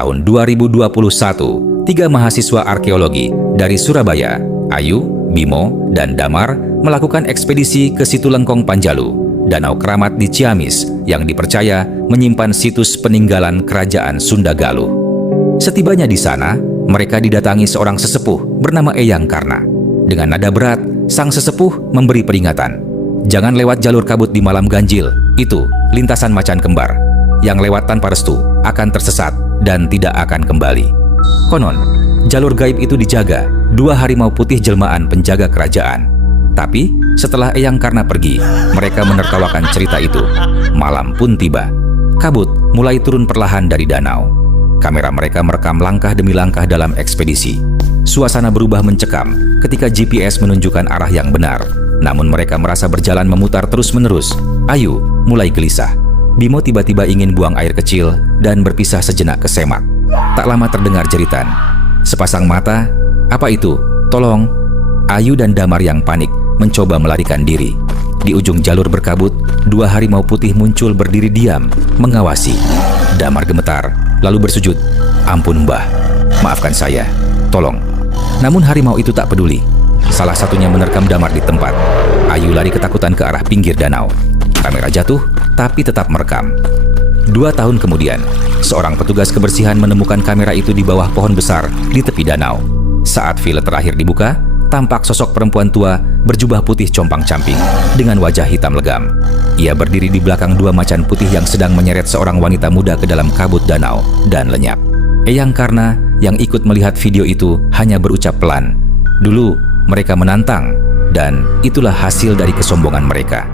tahun 2021, 3 mahasiswa arkeologi dari Surabaya, Ayu, Bimo, dan Damar melakukan ekspedisi ke Situ Lengkong Panjalu, Danau Keramat di Ciamis yang dipercaya menyimpan situs peninggalan Kerajaan Sunda Galuh. Setibanya di sana, mereka didatangi seorang sesepuh bernama Eyang Karna. Dengan nada berat, sang sesepuh memberi peringatan. Jangan lewat jalur kabut di malam ganjil, itu lintasan macan kembar. Yang lewat tanpa restu akan tersesat dan tidak akan kembali. Konon, jalur gaib itu dijaga 2 harimau putih jelmaan penjaga kerajaan. Tapi setelah Eyang Karna pergi, mereka menertawakan cerita itu. Malam pun tiba. Kabut mulai turun perlahan dari danau. Kamera mereka merekam langkah demi langkah dalam ekspedisi. Suasana berubah mencekam ketika GPS menunjukkan arah yang benar. Namun mereka merasa berjalan memutar terus-menerus. Ayu mulai gelisah. Bimo tiba-tiba ingin buang air kecil dan berpisah sejenak ke semak. Tak lama terdengar jeritan. Sepasang mata, "Apa itu? Tolong!" Ayu dan Damar yang panik mencoba melarikan diri. Di ujung jalur berkabut, 2 harimau putih muncul berdiri diam, mengawasi. Damar gemetar, lalu bersujud. "Ampun Mbah, maafkan saya, tolong." Namun harimau itu tak peduli. Salah satunya menerkam Damar di tempat. Ayu lari ketakutan ke arah pinggir danau. Kamera jatuh, tapi tetap merekam. 2 tahun kemudian, seorang petugas kebersihan menemukan kamera itu di bawah pohon besar di tepi danau. Saat file terakhir dibuka, tampak sosok perempuan tua berjubah putih compang-camping dengan wajah hitam legam. Ia berdiri di belakang 2 macan putih yang sedang menyeret seorang wanita muda ke dalam kabut danau dan lenyap. Eyang Karna yang ikut melihat video itu hanya berucap pelan, "Dulu mereka menantang, dan itulah hasil dari kesombongan mereka."